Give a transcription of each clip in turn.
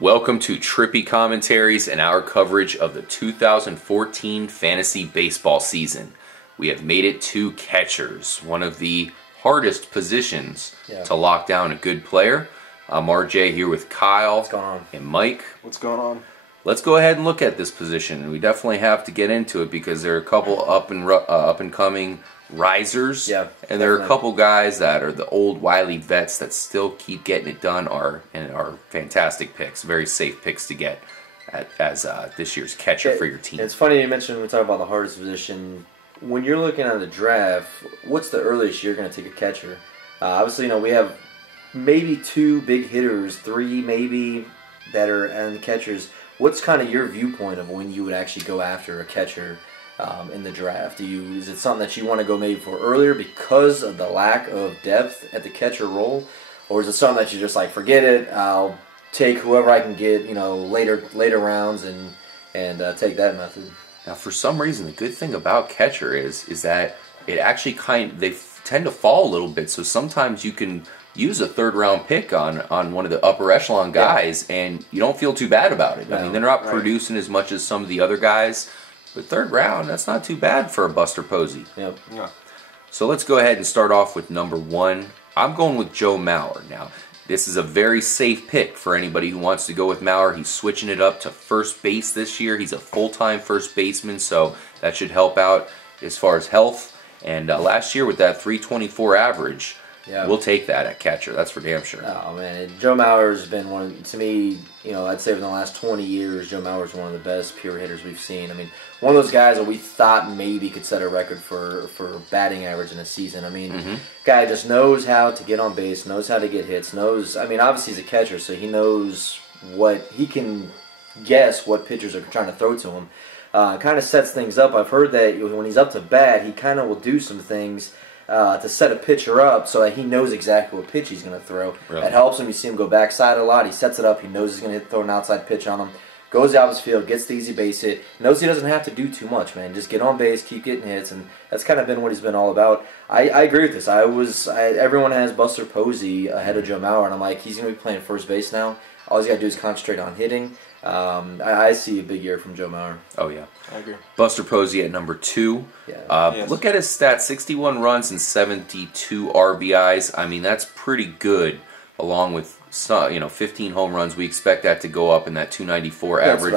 Welcome to Trippy Commentaries and our coverage of the 2014 fantasy baseball season. We have made it to catchers, one of the hardest positions to lock down a good player. I'm RJ here with Kyle. What's going on? And Mike. What's going on? Let's go ahead and look at this position. We definitely have to get into it because there are a couple up and coming risers, and there are a couple guys that are the old wily vets that still keep getting it done and are fantastic picks, very safe picks to get as this year's catcher for your team. It's funny you mentioned when we talk about the hardest position. When you're looking at the draft, what's the earliest you're going to take a catcher? Obviously, we have maybe 2 big hitters, 3 maybe that are in the catchers. What's kind of your viewpoint of when you would actually go after a catcher in the draft? Is it something that you want to go maybe for earlier because of the lack of depth at the catcher role, or is it something that you just like forget it? I'll take whoever I can get, later rounds and take that method. Now, for some reason, the good thing about catcher is that it actually they tend to fall a little bit. So sometimes you can use a 3rd round pick on one of the upper echelon guys, and you don't feel too bad about it. I mean, they're not producing as much as some of the other guys. But 3rd round, that's not too bad for a Buster Posey. Yep. Yeah. So let's go ahead and start off with number 1. I'm going with Joe Mauer. Now, this is a very safe pick for anybody who wants to go with Mauer. He's switching it up to first base this year. He's a full-time first baseman, so that should help out as far as health. And last year with that 324 average, we'll take that at catcher. That's for damn sure. Oh, man. Joe Mauer's been to me, I'd say in the last 20 years, Joe Mauer's one of the best pure hitters we've seen. I mean, one of those guys that we thought maybe could set a record for batting average in a season. I mean, guy just knows how to get on base, knows how to get hits, obviously he's a catcher, so he knows he can guess what pitchers are trying to throw to him. Kind of sets things up. I've heard that when he's up to bat, he kind of will do some things to set a pitcher up so that he knows exactly what pitch he's going to throw. Really? That helps him. You see him go backside a lot. He sets it up. He knows he's going to throw an outside pitch on him. Goes out of his field, gets the easy base hit. Knows he doesn't have to do too much, man. Just get on base, keep getting hits, and that's kind of been what he's been all about. I agree with this. Everyone has Buster Posey ahead of Joe Mauer, and I'm like, he's going to be playing first base now. All he's got to do is concentrate on hitting. I see a big year from Joe Mauer. Oh, yeah. I agree. Buster Posey at number 2. Yeah. Look at his stats, 61 runs and 72 RBIs. I mean, that's pretty good, along with 15 home runs. We expect that to go up, and that 294 average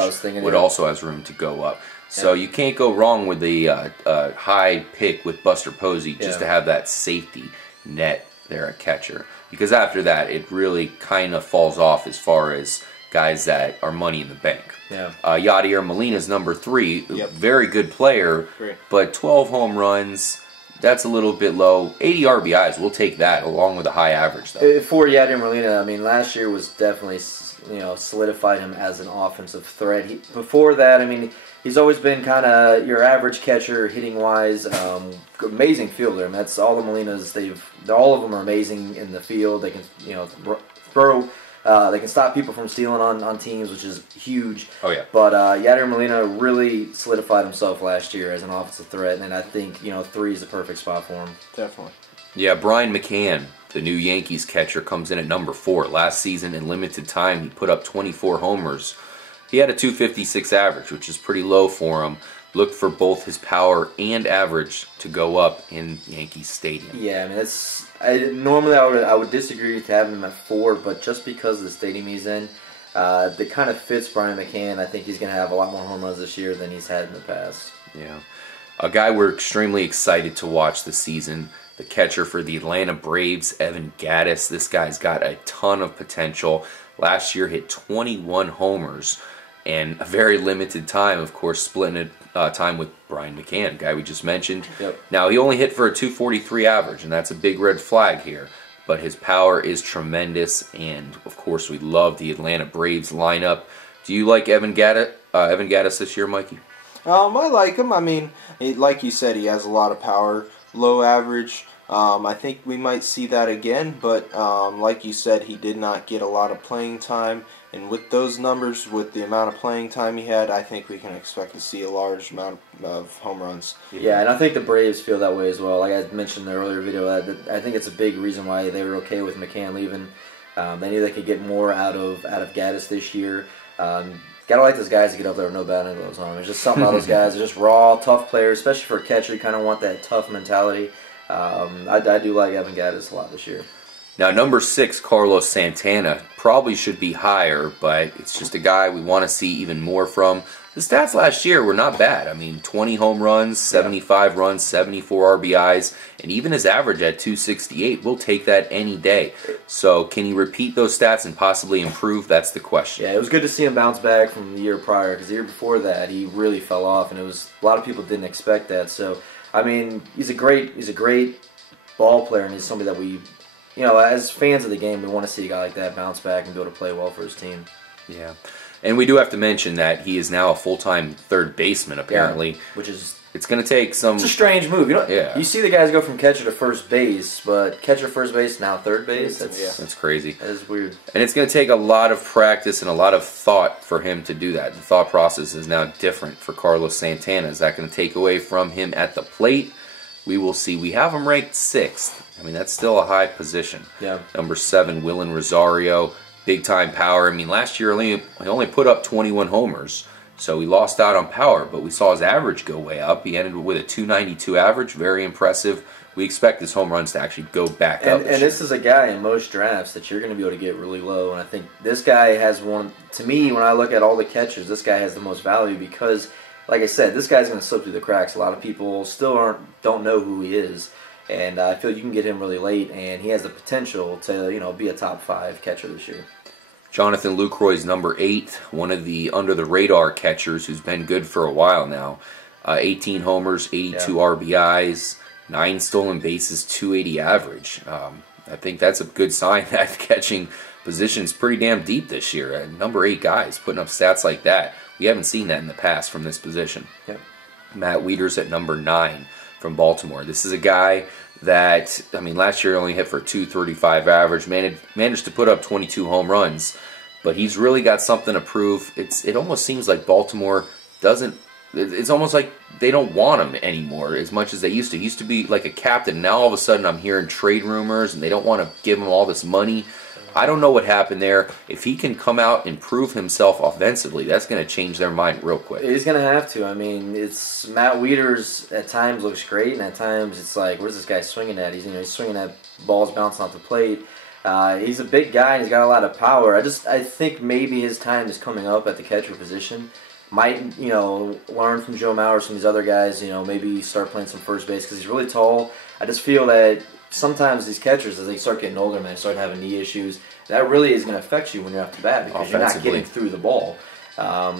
also has room to go up. So you can't go wrong with the high pick with Buster Posey just to have that safety net there at catcher. Because after that, it really kind of falls off as far as guys that are money in the bank. Yeah. Yadier Molina's number 3, very good player, but 12 home runs, that's a little bit low. 80 RBIs, we'll take that along with a high average, though. For Yadier Molina, I mean, last year was definitely, solidified him as an offensive threat. Before that, I mean, he's always been kind of your average catcher hitting-wise. Amazing fielder. I mean, that's all the Molinas. All of them are amazing in the field. They can, throw. They can stop people from stealing on teams, which is huge. Oh, yeah. But Yadier Molina really solidified himself last year as an offensive threat, and I think 3 is the perfect spot for him. Definitely. Yeah, Brian McCann, the new Yankees catcher, comes in at number 4. Last season, in limited time, he put up 24 homers. He had a 256 average, which is pretty low for him. Looked for both his power and average to go up in Yankee Stadium. Yeah, I mean, normally I would disagree with having him at 4, but just because of the stadium he's in, that kind of fits Brian McCann. I think he's going to have a lot more home runs this year than he's had in the past. Yeah. A guy we're extremely excited to watch this season, the catcher for the Atlanta Braves, Evan Gattis. This guy's got a ton of potential. Last year hit 21 homers. And a very limited time, of course, splitting time with Brian McCann, guy we just mentioned. Yep. Now, he only hit for a 243 average, and that's a big red flag here. But his power is tremendous, and, of course, we love the Atlanta Braves lineup. Do you like Evan Gattis this year, Mikey? I like him. I mean, like you said, he has a lot of power, low average. I think we might see that again, but like you said, he did not get a lot of playing time. And with those numbers, with the amount of playing time he had, I think we can expect to see a large amount of home runs. Yeah, and I think the Braves feel that way as well. Like I mentioned in the earlier video, I think it's a big reason why they were okay with McCann leaving. They knew they could get more out of Gattis this year. Gotta like those guys to get up there with no batting gloves on. There's just something about those guys. They're just raw, tough players, especially for a catcher. You kind of want that tough mentality. I do like Evan Gattis a lot this year. Now, number 6, Carlos Santana, probably should be higher, but it's just a guy we want to see even more from. The stats last year were not bad. I mean, 20 home runs, 75 runs, 74 RBIs, and even his average at 268. We'll take that any day. So, can he repeat those stats and possibly improve? That's the question. Yeah, it was good to see him bounce back from the year prior, because the year before that, he really fell off, and a lot of people didn't expect that. So, I mean, he's a great ball player, and he's somebody that we, as fans of the game, we want to see a guy like that bounce back and be able to play well for his team. Yeah. And we do have to mention that he is now a full-time third baseman, apparently. Yeah, which is... It's going to take some... It's a strange move. You see the guys go from catcher to first base, but catcher, first base, now third base. That's crazy. That is weird. And it's going to take a lot of practice and a lot of thought for him to do that. The thought process is now different for Carlos Santana. Is that going to take away from him at the plate? We will see. We have him ranked 6th. I mean, that's still a high position. Yeah. Number 7, Wilin Rosario. Big-time power. I mean, last year he only put up 21 homers, so he lost out on power, but we saw his average go way up. He ended with a 292 average, very impressive. We expect his home runs to actually go back up this is a guy in most drafts that you're going to be able to get really low, and I think this guy has one, to me, when I look at all the catchers, this guy has the most value because, like I said, this guy's going to slip through the cracks. A lot of people still don't know who he is. And I feel you can get him really late, and he has the potential to, be a top 5 catcher this year. Jonathan Lucroy's number 8, one of the under-the-radar catchers who's been good for a while now. 18 homers, 82 RBIs, 9 stolen bases, 280 average. I think that's a good sign that catching position's pretty damn deep this year. Number 8 guys putting up stats like that. We haven't seen that in the past from this position. Yep. Matt Wieters at number 9. From Baltimore. This is a guy that, I mean, last year only hit for 235 average, managed to put up 22 home runs, but he's really got something to prove. It almost seems like Baltimore doesn't, it's almost like they don't want him anymore as much as they used to. He used to be like a captain. Now all of a sudden I'm hearing trade rumors and they don't want to give him all this money. I don't know what happened there. If he can come out and prove himself offensively, that's going to change their mind real quick. He's going to have to. I mean, it's Matt Wieters at times looks great, and at times it's like, where's this guy swinging at? He's swinging at balls bouncing off the plate. He's a big guy, and he's got a lot of power. I think maybe his time is coming up at the catcher position. Might, learn from Joe Mauer, some of these other guys, maybe start playing some first base because he's really tall. I just feel that sometimes these catchers, as they start getting older, man, start having knee issues. That really is going to affect you when you're off the bat because you're not getting through the ball. I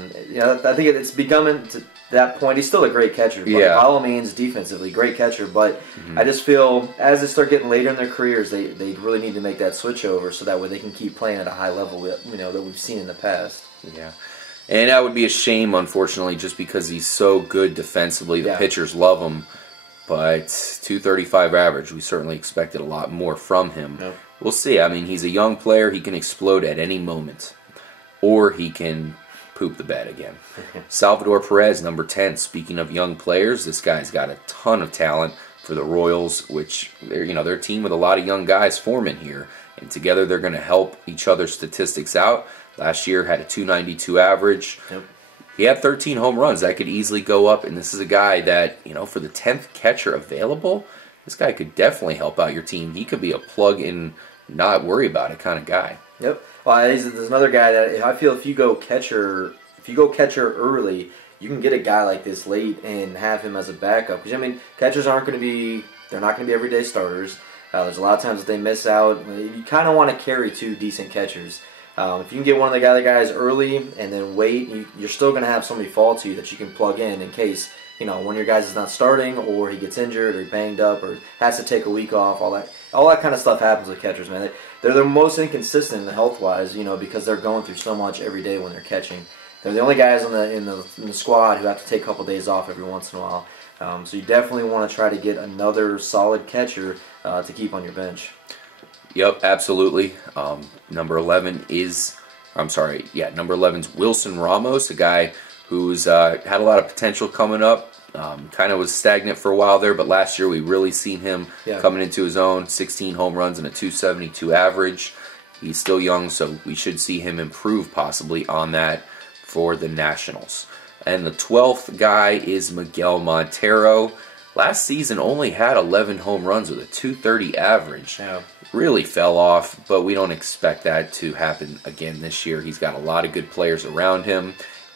think it's becoming to that point. He's still a great catcher. But by all means, defensively, great catcher. But I just feel as they start getting later in their careers, they really need to make that switch over so that way they can keep playing at a high level that we've seen in the past. Yeah. And that would be a shame, unfortunately, just because he's so good defensively. The pitchers love him. But 235 average, we certainly expected a lot more from him. Yep. We'll see. I mean, he's a young player. He can explode at any moment. Or he can poop the bed again. Salvador Perez, number 10. Speaking of young players, this guy's got a ton of talent for the Royals, which they're a team with a lot of young guys forming here. And together they're going to help each other's statistics out. Last year had a 292 average. Yep. He had 13 home runs. That could easily go up, and this is a guy that, for the 10th catcher available, this guy could definitely help out your team. He could be a plug-in, not worry about it kind of guy. Yep. Well, there's another guy that I feel if you go catcher early, you can get a guy like this late and have him as a backup. Because, catchers they're not going to be everyday starters. There's a lot of times that they miss out. You kind of want to carry 2 decent catchers. If you can get one of the other guys early and then wait, you're still going to have somebody fall to you that you can plug in case, one of your guys is not starting or he gets injured or banged up or has to take a week off. All that kind of stuff happens with catchers, man. They're the most inconsistent health-wise, because they're going through so much every day when they're catching. They're the only guys in the squad who have to take a couple days off every once in a while. So you definitely want to try to get another solid catcher to keep on your bench. Yep, absolutely. Number 11 is, number 11's Wilson Ramos, a guy who's had a lot of potential coming up. Kind of was stagnant for a while there, but last year we really seen him coming into his own. 16 home runs and a 272 average. He's still young, so we should see him improve possibly on that for the Nationals. And the 12th guy is Miguel Montero. Last season only had 11 home runs with a .230 average. Yeah. Really fell off, but we don't expect that to happen again this year. He's got a lot of good players around him.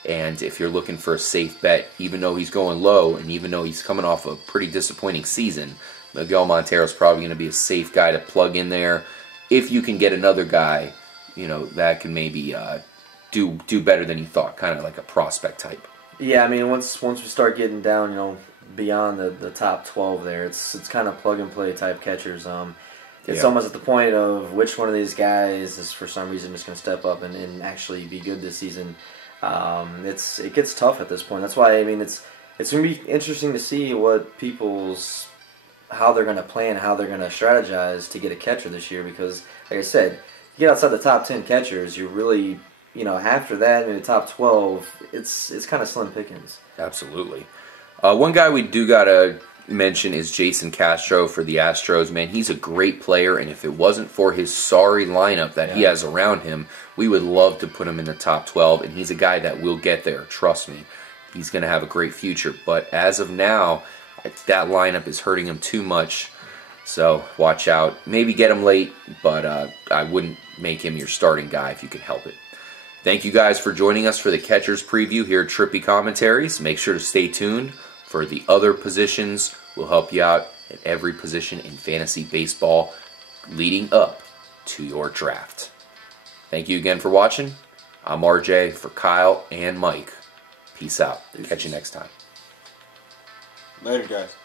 And if you're looking for a safe bet, even though he's going low and even though he's coming off a pretty disappointing season, Miguel Montero is probably going to be a safe guy to plug in there. If you can get another guy, that can maybe do better than you thought, kind of like a prospect type. Yeah, I mean, once we start getting down, beyond the top 12 there, it's kind of plug and play type catchers. It's almost at the point of which one of these guys is for some reason just going to step up and actually be good this season. It gets tough at this point. That's why it's going to be interesting to see what how they're going to plan, how they're going to strategize to get a catcher this year. Because, like I said, you get outside the top 10 catchers, you're really after that in the top 12, it's kind of slim pickings. Absolutely. One guy we do gotta mention is Jason Castro for the Astros. Man, he's a great player, and if it wasn't for his sorry lineup that he has around him, we would love to put him in the top 12, and he's a guy that will get there, trust me. He's going to have a great future, but as of now, that lineup is hurting him too much, so watch out. Maybe get him late, but I wouldn't make him your starting guy if you can help it. Thank you guys for joining us for the Catchers Preview here at Trippy Commentaries. Make sure to stay tuned for the other positions. We'll help you out at every position in fantasy baseball leading up to your draft. Thank you again for watching. I'm RJ for Kyle and Mike. Peace out. Catch you next time. Later, guys.